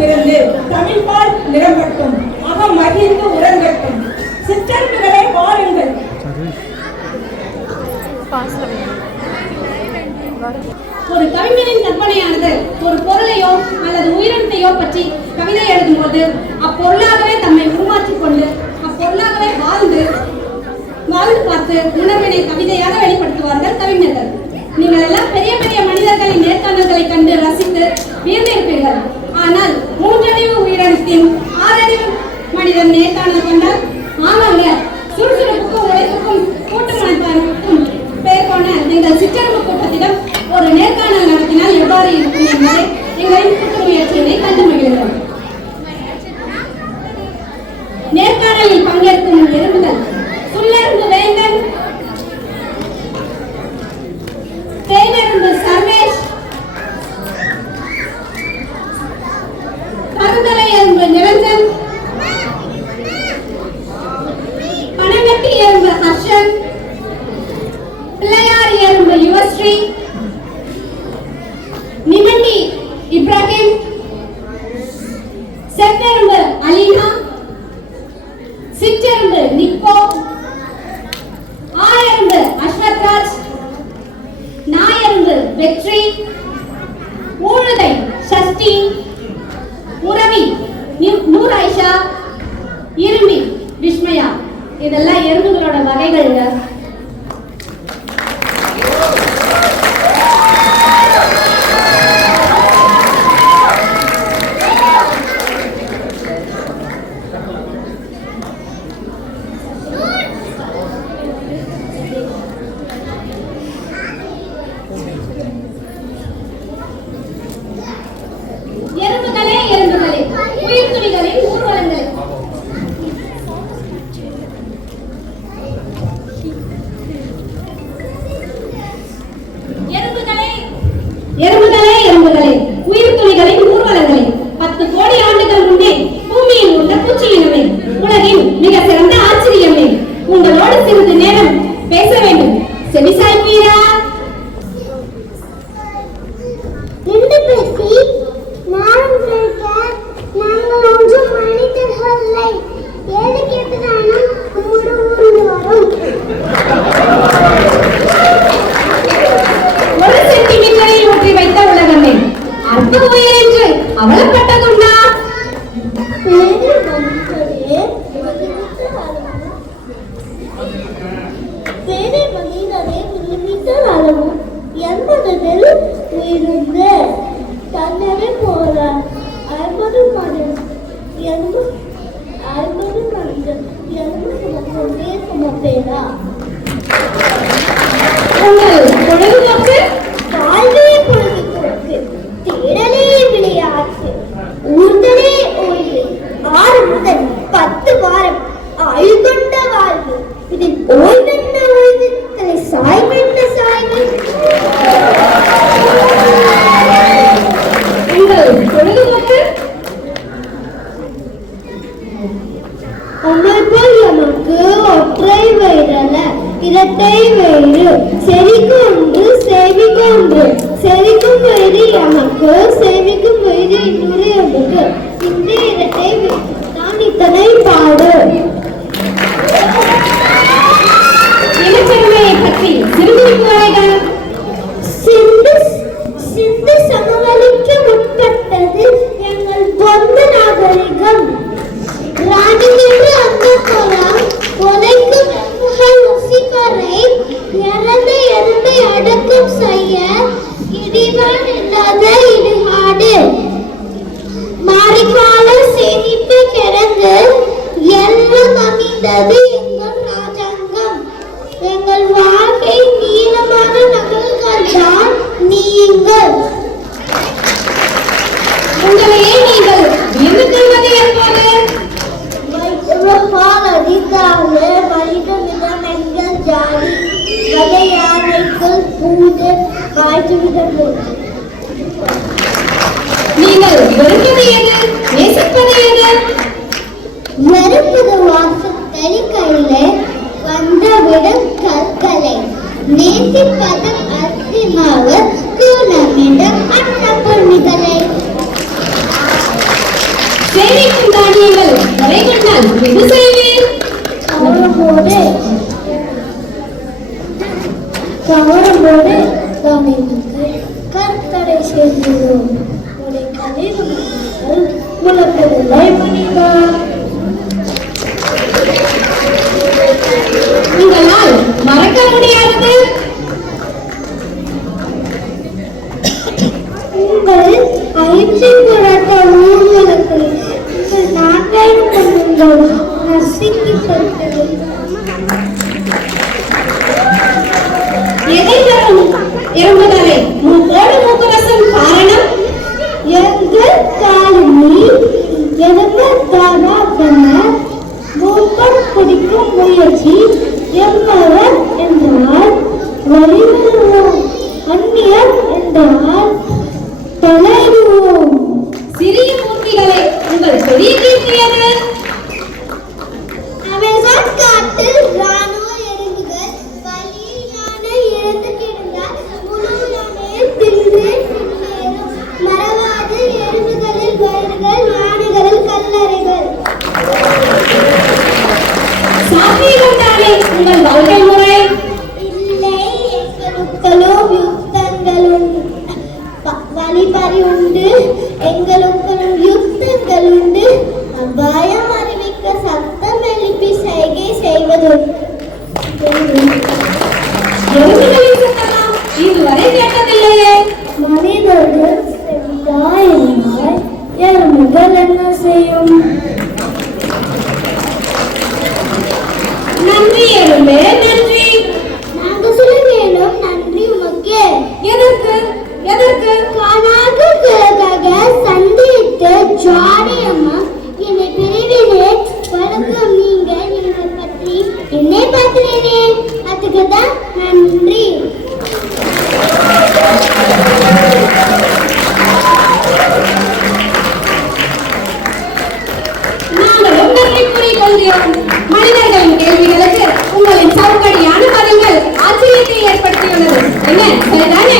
பிறந்து தமிழ்பால் நிறம்பட்டும் அகம் மகிழ்ந்து உறங்கட்டும். சிற்றன்புகளே வாருங்கள். ஒரு கவிஞனின் கற்பனையானது ஒரு பொருளையோ அல்லது உயிரினத்தையோ பற்றி கவிதை எழுதும்போது அப்பொருளாகவே தம்மை உருமாற்றிக் கொண்டு அப்பொருளாகவே வாழ்ந்து வாழ்ந்து பார்த்து உணர்வினை கவிதையாக வெளிப்படுத்துவார்கள் கவிஞர்கள். நீங்கள் எல்லாம் பெரிய பெரிய மனிதர்களின் நேர்காணல்களை கண்டு ரசித்து வியந்திருப்பீர்கள். ஆனால் உயிரினத்தின் ஆறறிவு மனிதன் நேர்காணல் கண்டால் ஆமாங்க சுறுசுறுப்புக்கும் உழைப்புக்கும் கூட்டு மனப்பான்மைக்கும் பெயர் போன எங்கள் சிற்றரம்பு கூட்டத்திடம் ஒரு நேர்காணல் நடத்தினால் எவ்வாறு இருக்கும் என்பதை எங்களின் செட்டெரும்பு அலினா சிற்றெரும்பு நிக்கோ ஆயெரும்பு அஸ்வத்ராஜ் நாயெரும்பு வெற்றி ஊழுதை சஷ்டி உறவி நி- நூர் ஆயிஷா இருமி விஸ்மயா இதெல்லாம் எறும்புகளோட வகைகள் அவலப்பட்டதுண்டா பேரு மனிதரே பேரு அளவும் எண்பதில் உயிர்ந்து very good. நீங்கள் வெறுப்பது எது? நேசிப்பது எது? வெறுப்பது வாசத்தை கையிலே வந்தவிடும் கற்களை. நேசிப்பது அத்திமாவு கூலமிடும் அன்னப்பொன்னிகளை ஆனால் எது செய்வீர்? கவரும்போது கவரும்போது நாம் இன்று கருத்தடை செய்கிறோம் உடைய உங்களால் மறக்க முடியாது உங்கள் ஐந்து புறத்த ஊர்களுக்கு உங்கள் நாட்டையும் கொள்ளுங்கள் எதற்கான மூப்பம் பிடிக்கும் முயற்சி எவ்வளவர் என்றால் வழிவிடுவோம். அந்நியர் என்றால் உங்கள் வாழ்க்கை முறை இல்லை எங்களுக்களும் யுத்தங்களும் ப- வழிபறி உண்டு எங்களுக்களும் யுத்தங்கள் உண்டு அபாயம் அறிவிக்க சத்தம் எழுப்பி செய்கை செய்வது இதுவரை கேட்டதில்லையே மனிதர்கள் செவிதாய் என் முதல் என்ன செய்யும்? கேள்விகளுக்கு உங்களின் சவுக்கடியான பதில்கள் ஆச்சரியத்தை ஏற்படுத்தியுள்ளது. என்ன? சரிதானே?